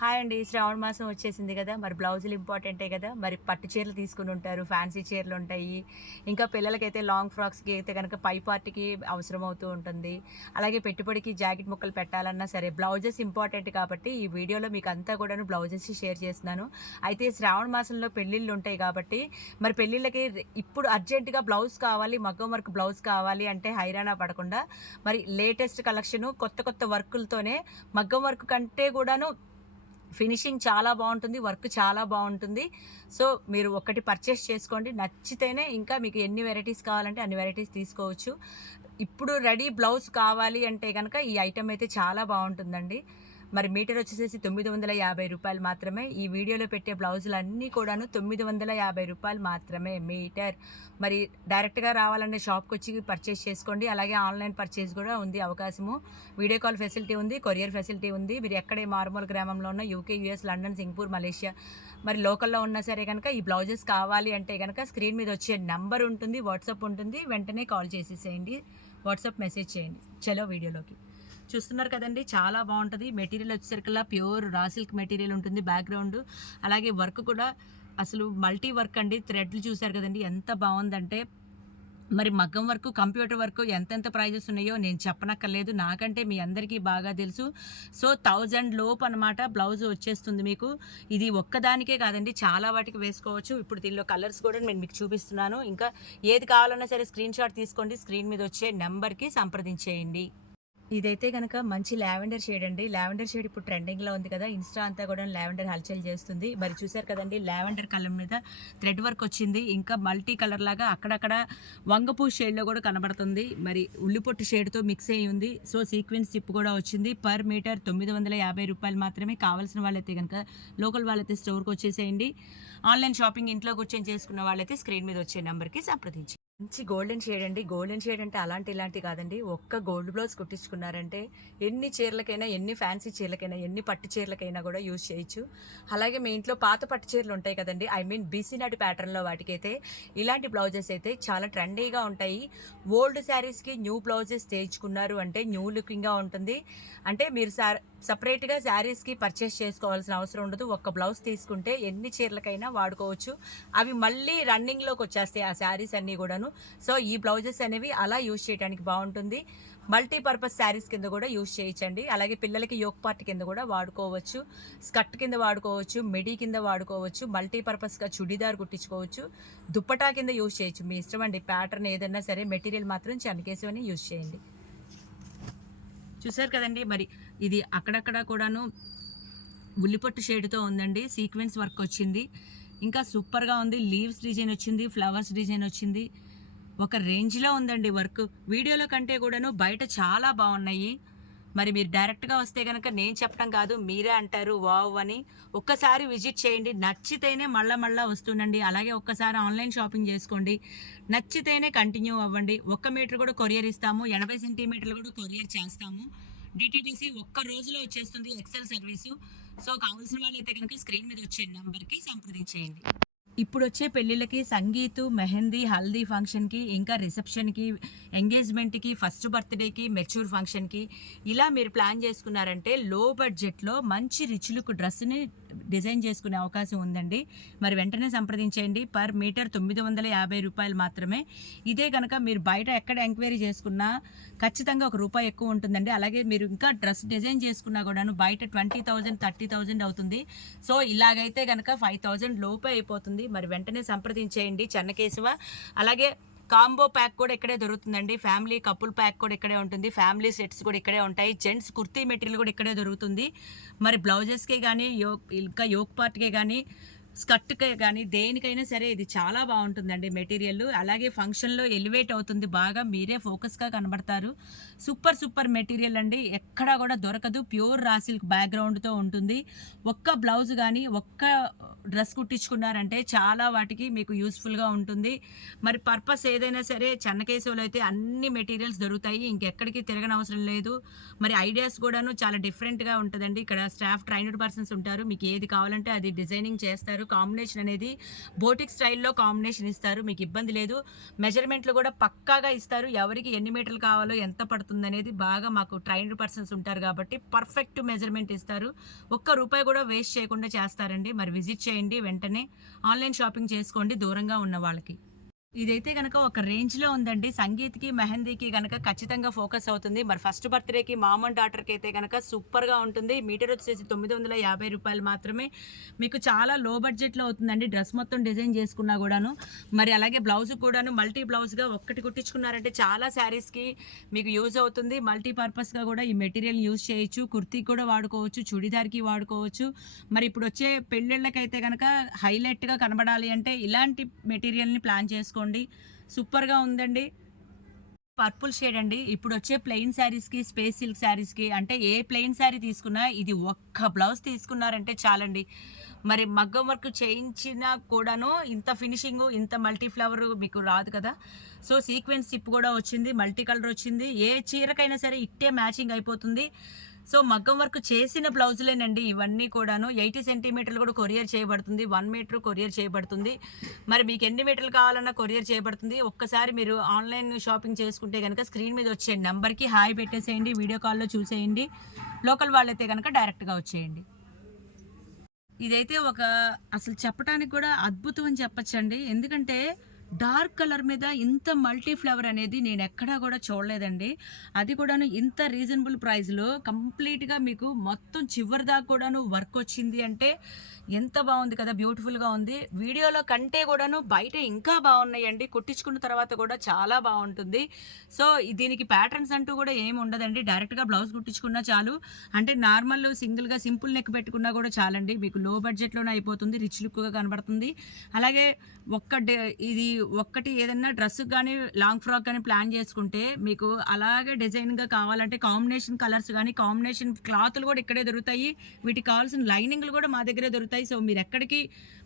Hi అండి. శ్రావణ మాసం వచ్చేసింది కదా! మరి బ్లౌజులు ఇంపార్టెంటే కదా! మరి పట్టు చీరలు తీసుకొని ఉంటారు. ఫ్యాన్సీ చీరలుంటాయి. ఇంకా పిల్లలకైతే లాంగ్ ఫ్రాక్స్‌కి అయితే గనక పై పార్ట్‌కి అవసరమవుతూ ఉంటుంది. అలాగే పెట్టుబడికి జాకెట్ ముక్కలు పెట్టాలన్నా సరే బ్లౌజెస్ ఇంపార్టెంట్ కాబట్టి ఈ వీడియోలో మీకంతా కూడాను బ్లౌజెస్ షేర్ చేస్తున్నాను. అయితే శ్రావణ మాసంలో పెళ్ళిళ్ళు ఉంటాయి కాబట్టి మరి పెళ్ళిళ్ళకి ఇప్పుడు అర్జెంట్‌గా బ్లౌజ్ కావాలి, మగ్గం వర్క్ బ్లౌజ్ కావాలి అంటే హైరానా పడకుండా మరి లేటెస్ట్ కలెక్షను కొత్త కొత్త వర్కులతోనే మగ్గం వర్క్ కంటే కూడాను ఫినిషింగ్ చాలా బావుంటుంది. వర్క్ చాలా బావుంటుంది. సో, మీరు ఒకటి పర్చేస్ చేసుకోండి. నచ్చితేనే ఇంకా మీకు ఎన్ని వెరైటీస్ కావాలంటే అన్ని వెరైటీస్ తీసుకోవచ్చు. ఇప్పుడు రెడీ బ్లౌజ్ కావాలి అంటే గనక ఈ ఐటెమ్ అయితే చాలా బావుంటుందండి. మరి మీటర్ వచ్చేసేసి రూ. 950 మాత్రమే. ఈ వీడియోలో పెట్టే బ్లౌజులన్నీ కూడాను రూ. 950 మాత్రమే మీటర్. మరి డైరెక్ట్‌గా రావాలంటే షాప్‌కొచ్చి పర్చేస్ చేసుకోండి. అలాగే ఆన్‌లైన్ పర్చేస్ కూడా ఉంది అవకాశము. వీడియో కాల్ ఫెసిలిటీ ఉంది. కొరియర్ ఫెసిలిటీ ఉంది. మీరు ఎక్కడ మారుమూల గ్రామంలో ఉన్న UK, US, London, Singapore, Malaysia మరి లోకల్‌లో ఉన్నా సరే గనక ఈ బ్లౌజెస్ కావాలి అంటే గనక స్క్రీన్ మీద వచ్చే నంబర్ ఉంటుంది. వాట్సాప్ ఉంటుంది. వెంటనే కాల్ చేసేసేయండి. వాట్సాప్ మెసేజ్ చేయండి. చలో వీడియోలోకి. చూస్తున్నారు కదండీ! చాలా బావుంటది. మెటీరియల్ వచ్చేసరికల్లా ప్యూర్ రా సిల్క్ మెటీరియల్ ఉంటుంది బ్యాక్‌గ్రౌండు. అలాగే వర్క్ కూడా అసలు మల్టీ వర్క్ అండి. థ్రెడ్‌లు చూసారు కదండీ! ఎంత బావుందంటే మరి మగ్గం వర్క్, కంప్యూటర్ వర్క్ ఎంతెంత ప్రైజెస్ ఉన్నాయో నేను చెప్పనక్కర్లేదు. నాకంటే మీ అందరికీ బాగా తెలుసు. సో, 1000 లోపు అనమాట బ్లౌజ్ వచ్చేస్తుంది మీకు. ఇది ఒక్కదానికే కాదండి చాలా వాటికి వేసుకోవచ్చు. ఇప్పుడు దీనిలో కలర్స్ కూడా నేను మీకు చూపిస్తున్నాను. ఇంకా ఏది కావాలన్నా సరే స్క్రీన్‌షాట్ తీసుకోండి. స్క్రీన్ మీద వచ్చే నంబర్‌కి సంప్రదించేయండి. ఇదైతే గనక మంచి లావెండర్ షేడ్ అండి. లావెండర్ షేడ్ ఇప్పుడు ట్రెండింగ్‌లో ఉంది కదా! ఇన్‌స్టా అంతా కూడా లావెండర్ హల్చల్ చేస్తుంది. మరి చూసారు కదండీ! లావెండర్ కలర్ మీద థ్రెడ్ వర్క్ వచ్చింది. ఇంకా మల్టీ కలర్ లాగా అక్కడక్కడ వంగపూ షేడ్‌లో కూడా కనబడుతుంది. మరి ఉల్లిపొట్టు షేడ్‌తో మిక్స్ అయ్యి ఉంది. సో, సీక్వెన్స్ చిప్ కూడా వచ్చింది. పర్ మీటర్ రూ. 950 మాత్రమే. కావాల్సిన వాళ్ళైతే గనక లోకల్ వాళ్ళైతే స్టోర్‌కి వచ్చేసేయండి. ఆన్‌లైన్ షాపింగ్ ఇంట్లో కూర్చొని చేసుకున్న వాళ్ళైతే స్క్రీన్ మీద వచ్చే నంబర్‌కి సంప్రదించండి. మంచి గోల్డెన్ షేడ్ అండి. గోల్డెన్ షేడ్ అంటే అలాంటి ఇలాంటి కాదండి. ఒక్క గోల్డ్ బ్లౌజ్ కుట్టించుకున్నారంటే ఎన్ని చీరలకైనా, ఎన్ని ఫ్యాన్సీ చీరలకైనా, ఎన్ని పట్టు చీరలకైనా కూడా యూజ్ చేయొచ్చు. అలాగే మీ ఇంట్లో పాత పట్టు చీరలు ఉంటాయి కదండీ! ఐ మీన్ బీసీ నాటి ప్యాటర్న్‌లో వాటికైతే ఇలాంటి బ్లౌజెస్ అయితే చాలా ట్రెండీగా ఉంటాయి. ఓల్డ్ శారీస్‌కి న్యూ బ్లౌజెస్ చేయించుకున్నారు అంటే న్యూ లుకింగ్‌గా ఉంటుంది. అంటే మీరు సెపరేట్‌గా శారీస్‌కి పర్చేస్ చేసుకోవాల్సిన అవసరం ఉండదు. ఒక్క బ్లౌజ్ తీసుకుంటే ఎన్ని చీరలకైనా వాడుకోవచ్చు. అవి మళ్ళీ రన్నింగ్‌లోకి వచ్చేస్తాయి ఆ శారీస్ అన్నీ కూడాను. సో, ఈ బ్లౌజెస్ అనేవి అలా యూజ్ చేయడానికి బావుంటుంది. మల్టీపర్పస్ శారీస్ కింద కూడా యూజ్ చేయొచ్చండి. అలాగే పిల్లలకి యోక్ పార్ట్ కింద కూడా వాడుకోవచ్చు. స్కర్ట్ కింద వాడుకోవచ్చు. మిడీ కింద వాడుకోవచ్చు. మల్టీపర్పస్‌గా చుడీదార్ కుట్టించుకోవచ్చు. దుప్పటా కింద యూజ్ చేయొచ్చు. మీ ఇష్టం అండి. ప్యాటర్న్ ఏదన్నా సరే మెటీరియల్ మాత్రం చెన్నకేశవని యూజ్ చేయండి. చూసారు కదండీ! మరి ఇది అక్కడక్కడ కూడాను ఉల్లిపొట్టు షేడ్‌తో ఉందండి. సీక్వెన్స్ వర్క్ వచ్చింది. ఇంకా సూపర్‌గా ఉంది. లీవ్స్ డిజైన్ వచ్చింది. ఫ్లవర్స్ డిజైన్ వచ్చింది. ఒక రేంజ్‌లో ఉందండి వర్క్. వీడియోలో కంటే కూడాను బయట చాలా బావున్నాయి. మరి మీరు డైరెక్ట్‌గా వస్తే గనక నేను చెప్పడం కాదు. మీరే అంటారు వావ్! అని. ఒక్కసారి విజిట్ చేయండి. నచ్చితేనే మళ్ళా మళ్ళా వస్తుండండి. అలాగే ఒక్కసారి ఆన్‌లైన్ షాపింగ్ చేసుకోండి. నచ్చితేనే కంటిన్యూ అవ్వండి. 1 మీటర్ కూడా కొరియర్ ఇస్తాము. 80 సెంటీమీటర్లు కూడా కొరియర్ చేస్తాము. డీటీడీసీ ఒక్క రోజులో వచ్చేస్తుంది ఎక్సెల్ సర్వీసు. సో, కావాల్సిన వాళ్ళైతే గనుక స్క్రీన్ మీద వచ్చే నంబర్‌కి సంప్రదించేయండి. ఇప్పుడొచ్చే పెళ్ళిళ్ళకి సంగీతు, మెహందీ, హల్దీ ఫంక్షన్‌కి, ఇంకా రిసెప్షన్‌కి, ఎంగేజ్‌మెంట్‌కి, ఫస్ట్ బర్త్‌డేకి, మెచ్యూర్ ఫంక్షన్‌కి ఇలా మీరు ప్లాన్ చేసుకున్నారంటే లో బడ్జెట్‌లో మంచి రిచ్ లుక్ డ్రెస్‌ని డిజైన్ చేసుకునే అవకాశం ఉందండి. మరి వెంటనే సంప్రదించేయండి. పర్ మీటర్ రూ. 950 మాత్రమే. ఇదే గనక మీరు బయట ఎక్కడ ఎంక్వైరీ చేసుకున్నా ఖచ్చితంగా ఒక రూపాయి ఎక్కువ ఉంటుందండి. అలాగే మీరు ఇంకా డ్రెస్ డిజైన్ చేసుకున్నా కూడాను బయట 20,000, 30,000 అవుతుంది. సో, ఇలాగైతే గనక 5,000 లోపే అయిపోతుంది. మరి వెంటనే సంప్రదించేయండి చెన్నకేశవ. అలాగే కాంబో ప్యాక్ కూడా ఇక్కడే దొరుకుతుందండి. ఫ్యామిలీ కపుల్ ప్యాక్ కూడా ఇక్కడే ఉంటుంది. ఫ్యామిలీ సెట్స్ కూడా ఇక్కడే ఉంటాయి. జెంట్స్ కుర్తీ మెటీరియల్ కూడా ఇక్కడే దొరుకుతుంది. మరి బ్లౌజెస్‌కే గానీ, ఇంకా యోక్ పార్ట్‌కే గానీ, స్కర్ట్‌కే గానీ దేనికైనా సరే ఇది చాలా బావుంటుందండి మెటీరియల్లు. అలాగే ఫంక్షన్‌లో ఎలివేట్ అవుతుంది బాగా. మీరే ఫోకస్‌గా కనబడతారు. సూపర్ సూపర్ మెటీరియల్ అండి. ఎక్కడా కూడా దొరకదు. ప్యూర్ రా సిల్క్ బ్యాక్‌గ్రౌండ్‌తో ఉంటుంది. ఒక్క బ్లౌజ్ గానీ, ఒక్క డ్రెస్ కుట్టించుకున్నారంటే చాలా వాటికి మీకు యూజ్‌ఫుల్‌గా ఉంటుంది. మరి పర్పస్ ఏదైనా సరే చెన్నకేశవులో అయితే అన్ని మెటీరియల్స్ దొరుకుతాయి. ఇంకెక్కడికి తిరగనవసరం లేదు. మరి ఐడియాస్ కూడాను చాలా డిఫరెంట్‌గా ఉంటదండి. ఇక్కడ స్టాఫ్ ట్రైన్డ్ పర్సన్స్ ఉంటారు. మీకు ఏది కావాలంటే అది డిజైనింగ్ చేస్తారు. ఇస్తారు. కాంబినేషన్ అనేది బోటిక్ స్టైల్లో కాంబినేషన్ ఇస్తారు. మీకు ఇబ్బంది లేదు. మెజర్మెంట్లు కూడా పక్కాగా ఇస్తారు. ఎవరికి ఎన్ని మీటర్లు కావాలో ఎంత పడుతుందనేది బాగా మాకు ట్రైన్డ్ పర్సన్స్ ఉంటారు కాబట్టి పర్ఫెక్ట్ మెజర్మెంట్ ఇస్తారు. ఒక్క రూపాయి కూడా వేస్ట్ చేయకుండా చేస్తారండి. మరి విజిట్ చేయండి, వెంటనే ఆన్లైన్ షాపింగ్ చేసుకోండి దూరంగా ఉన్న వాళ్ళకి. ఇదైతే గనక ఒక రేంజ్‌లో ఉందండి. సంగీత్‌కి, మెహందీకి గనక ఖచ్చితంగా ఫోకస్ అవుతుంది. మరి ఫస్ట్ బర్త్‌డేకి మామ్ అండ్ డాటర్‌కి అయితే గనక సూపర్‌గా ఉంటుంది. మీటర్ వచ్చేసి రూ. 950 మాత్రమే. మీకు చాలా లో బడ్జెట్‌లో అవుతుందండి. డ్రెస్ మొత్తం డిజైన్ చేసుకున్నా గూడాను. మరి అలాగే బ్లౌజ్ కూడాను మల్టీ బ్లౌజ్‌గా ఒక్కటి కుట్టించుకున్నారంటే చాలా శారీస్‌కి మీకు యూజ్ అవుతుంది. మల్టీ పర్పస్‌గా గూడా ఈ మెటీరియల్ యూజ్ చేయొచ్చు. కుర్తీకి కూడా వాడుకోవచ్చు. చుడిదార్‌కి వాడుకోవచ్చు. మరి ఇప్పుడొచ్చే పెళ్ళిళ్ళకైతే గనక హైలైట్‌గా కనబడాలి అంటే ఇలాంటి మెటీరియల్‌ని ప్లాన్ చేసుకోండి. సూపర్‌గా ఉందండి. పర్పుల్ షేడ్ అండి. ఇప్పుడొచ్చే ప్లెయిన్ శారీస్‌కి, స్పేస్ సిల్క్ శారీస్‌కి అంటే ఏ ప్లెయిన్ శారీ తీసుకున్నా ఇది ఒక్క బ్లౌజ్ తీసుకున్నారంటే చాలండి. మరి మగ్గం వర్క్ చేయించినా కూడాను ఇంత ఫినిషింగు, ఇంత మల్టీ ఫ్లవరు మీకు రాదు కదా! సో, సీక్వెన్స్ చిప్ గూడా వచ్చింది. మల్టీ కలర్ వచ్చింది. ఏ చీరకైనా సరే ఇట్టే మ్యాచింగ్ అయిపోతుంది. సో, మగ్గం వర్క్ చేసిన బ్లౌజులేనండి ఇవన్నీ కూడాను. 80 సెంటీమీటర్లు కూడా కొరియర్ చేయబడుతుంది. 1 మీటర్ కొరియర్ చేయబడుతుంది. మరి మీకు ఎన్ని మీటర్లు కావాలన్నా కొరియర్ చేయబడుతుంది. ఒక్కసారి మీరు ఆన్‌లైన్ షాపింగ్ చేసుకుంటే గనక స్క్రీన్ మీద వచ్చే నంబర్‌కి హాయ్ పెట్టేసేయండి. వీడియో కాల్‌లో చూసేయండి. లోకల్ వాళ్ళైతే గనక డైరెక్ట్‌గా వచ్చేయండి. ఇదైతే ఒక అసలు చెప్పటానికి కూడా అద్భుతం అని చెప్పొచ్చండి. ఎందుకంటే డార్క్ కలర్ మీద ఇంత మల్టీ ఫ్లవర్ అనేది నేనెక్కడా గూడా చూడలేదండి. అది కూడాను ఇంత రీజనబుల్ ప్రైస్‌లో కంప్లీట్‌గా మీకు మొత్తం చివరి దాకా కూడాను వర్క్ వచ్చింది అంటే ఎంత బావుంది కదా! బ్యూటిఫుల్‌గా ఉంది. వీడియోలో కంటే గూడాను బయట ఇంకా బావున్నాయండి. కుట్టించుకున్న తర్వాత కూడా చాలా బావుంటుంది. సో, దీనికి ప్యాటర్న్స్ అంటూ గూడా ఏమి ఉండదండి. డైరెక్ట్‌గా బ్లౌజ్ కుట్టించుకున్నా చాలు. అంటే నార్మల్ సింగిల్‌గా సింపుల్ నెక్ పెట్టుకున్నా గూడా చాలండి. మీకు లో బడ్జెట్‌లోనే అయిపోతుంది. రిచ్ లుక్‌గా కనబడుతుంది. అలాగే ఒక్క డే ఇది ఒక్కటి ఏదన్నా డ్రెస్‌కి గానీ, లాంగ్ ఫ్రాక్ గానీ ప్లాన్ చేసుకుంటే మీకు అలాగే డిజైన్‌గా కావాలంటే కాంబినేషన్ కలర్స్ గానీ, కాంబినేషన్ క్లాతులు గూడా ఇక్కడే దొరుకుతాయి. వీటికి కావాల్సిన లైనింగ్‌లు గూడా మా దగ్గరే దొరుకుతాయి. సో, మీరెక్కడికి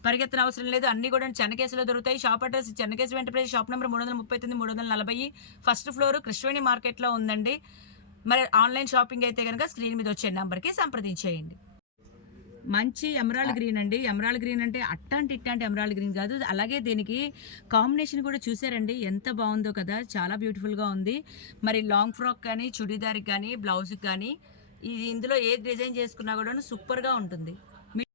పరిగెత్తనవసరం లేదు. అన్నీ గూడా చెన్నకేశిలో దొరుకుతాయి. Shop address Chennakeshi Venkateshwara shop number 339, 340 first floor Krishnaveni మార్కెట్‌లో ఉందండి. మరి ఆన్‌లైన్ షాపింగ్ అయితే గనక స్క్రీన్ మీద వచ్చే నంబర్‌కి సంప్రదించేయండి. మంచి ఎమరాల్డ్ గ్రీన్ అండి. ఎమరాల్డ్ గ్రీన్ అంటే అట్టాంటి ఇట్టాంటి ఎమరాల్డ్ గ్రీన్ కాదు. అలాగే దీనికి కాంబినేషన్ కూడా చూసారండి ఎంత బావుందో కదా! చాలా బ్యూటిఫుల్‌గా ఉంది. మరి లాంగ్ ఫ్రాక్ కానీ, చుడీదార్‌కి కానీ, బ్లౌజ్‌కి కానీ ఇది ఇందులో ఏది డిజైన్ చేసుకున్నా కూడాను సూపర్‌గా ఉంటుంది.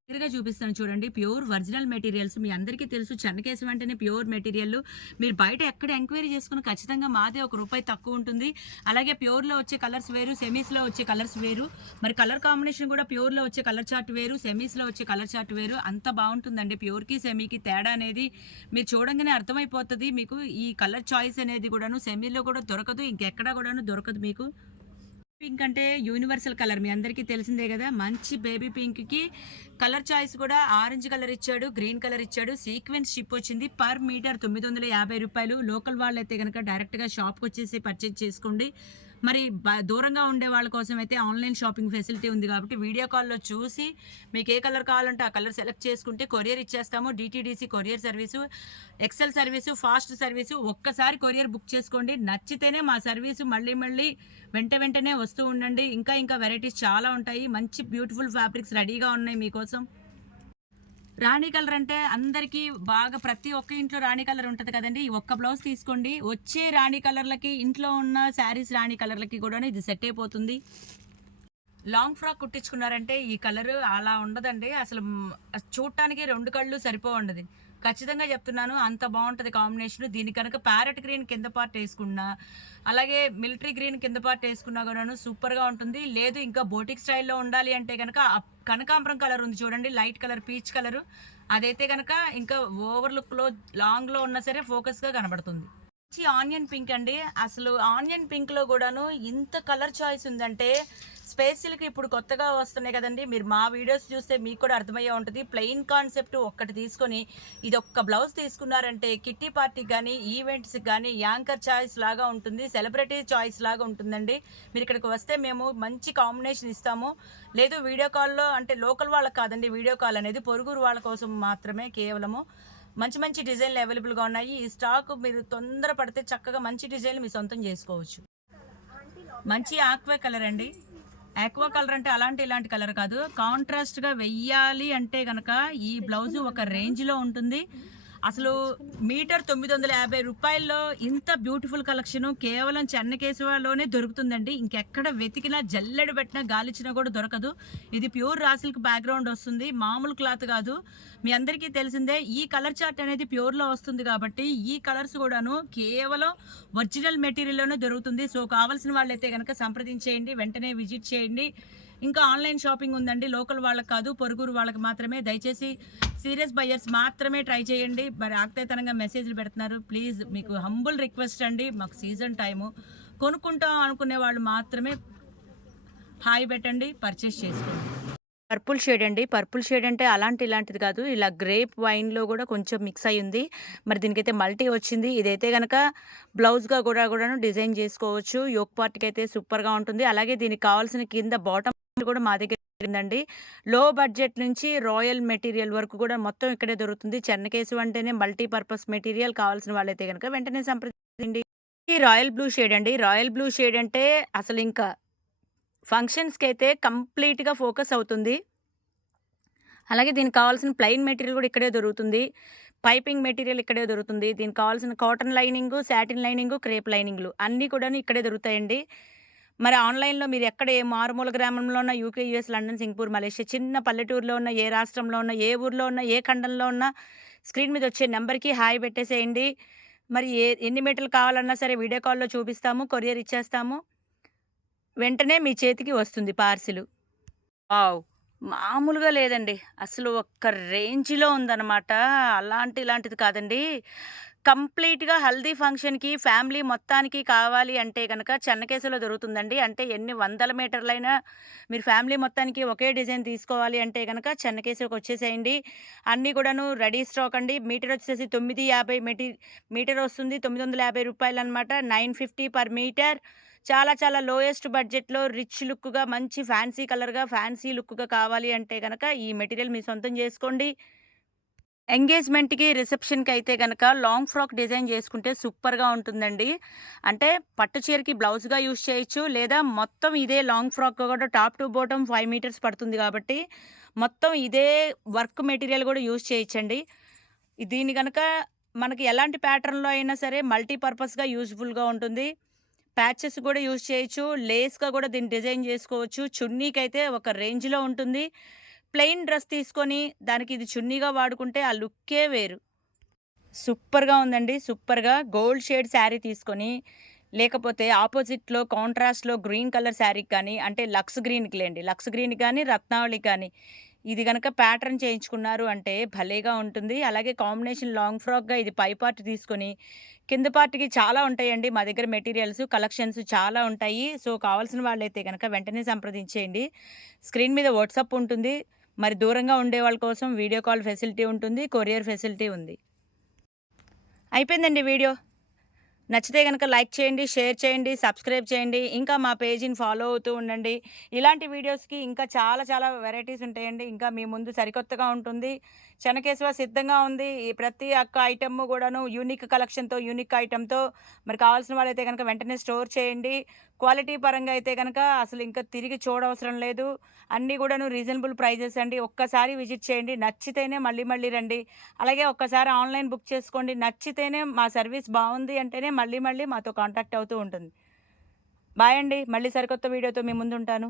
క్లియర్‌గా చూపిస్తాను చూడండి. ప్యూర్ ఒరిజినల్ మెటీరియల్స్ మీ అందరికీ తెలుసు చెన్నకేశం అంటేనే ప్యూర్ మెటీరియల్. మీరు బయట ఎక్కడ ఎంక్వైరీ చేసుకున్న ఖచ్చితంగా మాదే ఒక రూపాయి తక్కువ ఉంటుంది. అలాగే ప్యూర్‌లో వచ్చే కలర్స్ వేరు, సెమీస్‌లో వచ్చే కలర్స్ వేరు. మరి కలర్ కాంబినేషన్ కూడా ప్యూర్‌లో వచ్చే కలర్ చార్ట్ వేరు, సెమీస్‌లో వచ్చే కలర్ చార్ట్ వేరు. అంత బావుంటుందండి. ప్యూర్‌కి, సెమీకి తేడా అనేది మీరు చూడంగానే అర్థమైపోతది. మీకు ఈ కలర్ చాయిస్ అనేది కూడాను సెమీలో కూడా దొరకదు. ఇంకెక్కడా కూడాను దొరకదు మీకు. పింక్ అంటే యూనివర్సల్ కలర్ మీ అందరికీ తెలిసిందే కదా! మంచి బేబీ పింక్‌కి కలర్ చాయిస్ కూడా ఆరెంజ్ కలర్ ఇచ్చాడు, గ్రీన్ కలర్ ఇచ్చాడు. సీక్వెన్స్ షిప్ వచ్చింది. పర్ మీటర్ రూ. 950. లోకల్ వాళ్ళైతే గనక డైరెక్ట్‌గా షాప్‌కొచ్చేసి పర్చేజ్ చేసుకోండి. మరి దూరంగా ఉండే వాళ్ళ కోసం అయితే ఆన్‌లైన్ షాపింగ్ ఫెసిలిటీ ఉంది కాబట్టి వీడియో కాల్‌లో చూసి మీకు ఏ కలర్ కావాలంటే ఆ కలర్ సెలెక్ట్ చేసుకుంటే కొరియర్ ఇచ్చేస్తాము. DTDC courier service, Excel service, fast service. ఒక్కసారి కొరియర్ బుక్ చేసుకోండి. నచ్చితేనే మా సర్వీసు మళ్ళీ మళ్ళీ వెంటనే వస్తూ ఉండండి. ఇంకా ఇంకా వెరైటీస్ చాలా ఉంటాయి. మంచి బ్యూటిఫుల్ ఫ్యాబ్రిక్స్ రెడీగా ఉన్నాయి మీకోసం. రాణి కలర్ అంటే అందరికీ బాగా ప్రతి ఒక్క ఇంట్లో రాణి కలర్ ఉంటది కదండీ! ఈ ఒక్క బ్లౌజ్ తీసుకోండి. వచ్చే రాణి కలర్‌లకి ఇంట్లో ఉన్న శారీస్ రాణి కలర్‌లకి కూడాను ఇది సెట్ అయిపోతుంది. లాంగ్ ఫ్రాక్ కుట్టించుకున్నారంటే ఈ కలరు అలా ఉండదండి. అసలు చూడటానికి 2 కళ్ళు సరిపోవండది. ఖచ్చితంగా చెప్తున్నాను. అంత బావుంటది కాంబినేషను. దీనికి కనుక ప్యారెట్ గ్రీన్ కింద పార్ట్ ఏసుకున్నా, అలాగే మిలిటరీ గ్రీన్ కింద పార్ట్ ఏసుకున్నా కూడాను సూపర్‌గా ఉంటుంది. లేదు ఇంకా బోటిక్ స్టైల్‌లో ఉండాలి అంటే గనక కనకాంబరం కలర్ ఉంది చూడండి. Light colour peach colour. అదైతే గనక ఇంకా ఓవర్ లుక్‌లో లాంగ్‌లో ఉన్నా సరే ఫోకస్‌గా కనబడుతుంది. మంచి ఆనియన్ పింక్ అండి. అసలు ఆనియన్ పింక్‌లో గూడాను ఇంత కలర్ చాయిస్ ఉందంటే, స్పేస్ సిల్క్ ఇప్పుడు కొత్తగా వస్తున్నాయి కదండీ! మీరు మా వీడియోస్ చూస్తే మీకు కూడా అర్థమయ్యే ఉంటది. ప్లెయిన్ కాన్సెప్ట్ ఒక్కటి తీసుకొని, ఇదొక్క బ్లౌజ్ తీసుకున్నారంటే కిట్టి పార్టీకి గానీ, ఈవెంట్స్‌కి గానీ యాంకర్ చాయిస్ లాగా ఉంటుంది. సెలబ్రిటీ చాయిస్ లాగా ఉంటుందండి. మీరిక్కడికి వస్తే మేము మంచి కాంబినేషన్ ఇస్తాము. లేదు వీడియో కాల్‌లో అంటే లోకల్ వాళ్ళకి కాదండి వీడియో కాల్ అనేది. పొరుగురు వాళ్ళ కోసం మాత్రమే కేవలము. మంచి మంచి డిజైన్‌లు అవైలబుల్‌గా ఉన్నాయి. ఈ స్టాక్ మీరు తొందర పడితే చక్కగా మంచి డిజైన్‌లు మీ సొంతం జేసుకోవచ్చు. మంచి ఆక్వా కలర్ అండి. ఆక్వా కలర్ అంటే అలాంటి ఇలాంటి కలర్ కాదు, కాంట్రాస్ట్గా వెయ్యాలి అంటే కనుక ఈ బ్లౌజ్ ఒక రేంజ్లో ఉంటుంది. అసలు మీటర్ 950 రూపాయల్లో ఇంత బ్యూటిఫుల్ కలెక్షన్ కేవలం చెన్నకేశవలోనే దొరుకుతుందండి. ఇంకెక్కడ వెతికినా జల్లెడ పెట్టినా గాలిచ్చినా కూడా దొరకదు. ఇది ప్యూర్ రాసిల్క్ బ్యాక్గ్రౌండ్ వస్తుంది, మామూలు క్లాత్ కాదు. మీ అందరికీ తెలిసిందే ఈ కలర్ చార్ట్ అనేది ప్యూర్లో వస్తుంది కాబట్టి ఈ కలర్స్ కూడాను కేవలం ఒరిజినల్ మెటీరియల్లోనే దొరుకుతుంది. సో కావాల్సిన వాళ్ళైతే కనుక సంప్రదించేయండి, వెంటనే విజిట్ చేయండి. ఇంకా ఆన్లైన్ షాపింగ్ ఉందండి, లోకల్ వాళ్ళకి కాదు, పొరుగురు వాళ్ళకి మాత్రమే. దయచేసి సీరియస్ బయ్యర్స్ మాత్రమే ట్రై చేయండి. మరి ఆక్తేతనంగా మెసేజ్లు పెడుతున్నారు, ప్లీజ్ మీకు హంబుల్ రిక్వెస్ట్ అండి. మాకు సీజన్ టైము, కొనుక్కుంటాం అనుకునే వాళ్ళు మాత్రమే హాయ్ పెట్టండి, పర్చేస్ చేసుకోండి. పర్పుల్ షేడ్ అండి, పర్పుల్ షేడ్ అంటే అలాంటి ఇలాంటిది కాదు, ఇలా గ్రేప్ వైన్లో కూడా కొంచెం మిక్స్ అయి ఉంది. మరి దీనికైతే మల్టీ వచ్చింది. ఇదైతే కనుక బ్లౌజ్గా కూడాను డిజైన్ చేసుకోవచ్చు. యోక్ పార్ట్కి అయితే సూపర్గా ఉంటుంది. అలాగే దీనికి కావాల్సిన కింద బాటమ్ కూడా మా దగ్గర ఉందండి. లో బడ్జెట్ నుంచి రాయల్ మెటీరియల్ వరకు కూడా మొత్తం ఇక్కడే దొరుకుతుంది. చెన్నకేశవ అంటేనే మల్టీపర్పస్ మెటీరియల్. కావాల్సిన వాళ్ళైతే కనుక వెంటనే సంప్రదించండి. ఈ రాయల్ బ్లూ షేడ్ అండి, రాయల్ బ్లూ షేడ్ అంటే అసలు ఇంకా ఫంక్షన్స్కి అయితే కంప్లీట్గా ఫోకస్ అవుతుంది. అలాగే దీనికి కావాల్సిన ప్లెయిన్ మెటీరియల్ కూడా ఇక్కడే దొరుకుతుంది. పైపింగ్ మెటీరియల్ ఇక్కడే దొరుకుతుంది. దీనికి కావాల్సిన cotton lining, satin lining, crepe లైనింగ్లు అన్నీ కూడా ఇక్కడే దొరుకుతాయండి. మరి ఆన్లైన్లో మీరు ఎక్కడ ఏ మారుమూల గ్రామంలో ఉన్న UK, US, London, Singapore, Malaysia, చిన్న పల్లెటూరులో ఉన్న, ఏ రాష్ట్రంలో ఉన్న, ఏ ఊర్లో ఉన్న, ఏ ఖండంలో ఉన్న స్క్రీన్ మీద వచ్చే నెంబర్కి హాయ్ పెట్టేసేయండి. మరి ఎన్ని మీటర్లు కావాలన్నా సరే వీడియో కాల్లో చూపిస్తాము, కొరియర్ ఇచ్చేస్తాము. వెంటనే మీ చేతికి వస్తుంది పార్సిలు. వావ్! మామూలుగా లేదండి, అసలు ఒక్క రేంజ్‌లో ఉందనమాట. అలాంటి ఇలాంటిది కాదండి. కంప్లీట్‌గా హల్దీ ఫంక్షన్‌కి ఫ్యామిలీ మొత్తానికి కావాలి అంటే గనక చెన్నకేశవలో దొరుకుతుందండి. అంటే ఎన్ని వందల మీటర్లైనా మీరు ఫ్యామిలీ మొత్తానికి ఒకే డిజైన్ తీసుకోవాలి అంటే గనక చెన్నకేశవకొచ్చేసేయండి. అన్నీ కూడాను రెడీ స్టాక్ అండి. మీటర్ వచ్చేసి 950 మీటర్ వస్తుంది. రూ. 950 అనమాట. 950 పర్ మీటర్. చాలా చాలా లోయెస్ట్ బడ్జెట్‌లో రిచ్ లుక్‌గా మంచి ఫ్యాన్సీ కలర్‌గా, ఫ్యాన్సీ లుక్‌గా కావాలి అంటే గనక ఈ మెటీరియల్ మీ సొంతం జేసుకోండి. ఎంగేజ్‌మెంట్‌కి, రిసెప్షన్‌కి అయితే గనక లాంగ్ ఫ్రాక్ డిజైన్ చేసుకుంటే సూపర్‌గా ఉంటుందండి. అంటే పట్టు చీరకి బ్లౌజ్‌గా యూజ్ చేయొచ్చు. లేదా మొత్తం ఇదే లాంగ్ ఫ్రాక్ కూడా టాప్ టు బాటమ్ 5 మీటర్స్ పడుతుంది కాబట్టి మొత్తం ఇదే వర్క్ మెటీరియల్ కూడా యూజ్ చేయొచ్చండి. దీన్ని గనక మనకి ఎలాంటి ప్యాటర్న్‌లో అయినా సరే మల్టీపర్పస్‌గా యూజ్‌ఫుల్‌గా ఉంటుంది. ప్యాచెస్ కూడా యూజ్ చేయొచ్చు. లేస్‌గా కూడా దీన్ని డిజైన్ చేసుకోవచ్చు. చున్నీకైతే ఒక రేంజ్‌లో ఉంటుంది. ప్లెయిన్ డ్రెస్ తీసుకొని దానికి ఇది చున్నీగా వాడుకుంటే ఆ లుక్కే వేరు. సూపర్‌గా ఉందండి, సూపర్‌గా. గోల్డ్ షేడ్ శారీ తీసుకొని, లేకపోతే ఆపోజిట్‌లో కాంట్రాస్ట్‌లో గ్రీన్ కలర్ శారీకి కానీ, అంటే లక్స్ గ్రీన్‌కి లేండి, లక్స్ గ్రీన్‌కి కానీ, రత్నావళికి కానీ ఇది గనక ప్యాటర్న్ చేయించుకున్నారు అంటే భలేగా ఉంటుంది. అలాగే కాంబినేషన్ లాంగ్ ఫ్రాక్‌గా ఇది పై పార్ట్ తీసుకొని, కింద పార్ట్‌కి చాలా ఉంటాయండి మా దగ్గర మెటీరియల్స్, కలెక్షన్స్ చాలా ఉంటాయి. సో, కావాల్సిన వాళ్ళైతే గనక వెంటనే సంప్రదించేయండి. స్క్రీన్ మీద వాట్సాప్ ఉంటుంది. మరి దూరంగా ఉండేవాళ్ళ కోసం వీడియో కాల్ ఫెసిలిటీ ఉంటుంది, కొరియర్ ఫెసిలిటీ ఉంది. అయిపోయిందండి వీడియో. నచ్చితే గనక లైక్ చేయండి, షేర్ చేయండి, సబ్స్క్రైబ్ చేయండి. ఇంకా మా పేజీని ఫాలో అవుతూ ఉండండి. ఇలాంటి వీడియోస్‌కి ఇంకా చాలా చాలా వెరైటీస్ ఉంటాయండి. ఇంకా మీ ముందు సరికొత్తగా ఉంటుంది. చెన్నకేశవ సిద్ధంగా ఉంది. ఈ ప్రతి ఒక్క ఐటెమ్ కూడాను యూనిక్ కలెక్షన్‌తో, యూనిక్ ఐటెమ్‌తో మరి కావాల్సిన వాళ్ళైతే గనక వెంటనే స్టోర్ చేయండి. క్వాలిటీ పరంగా అయితే గనక అసలు ఇంకా తిరిగి చూడవసరం లేదు. అన్నీ కూడాను రీజనబుల్ ప్రైజెస్ అండి. ఒక్కసారి విజిట్ చేయండి. నచ్చితేనే మళ్ళీ మళ్ళీ రండి. అలాగే ఒక్కసారి ఆన్లైన్ బుక్ చేసుకోండి. నచ్చితేనే మా సర్వీస్ బావుంది అంటేనే మళ్ళీ మళ్ళీ మాతో కాంటాక్ట్ అవుతూ ఉంటుంది. బాయ్ అండి. మళ్ళీ సరికొత్త వీడియోతో మీ ముందుంటాను.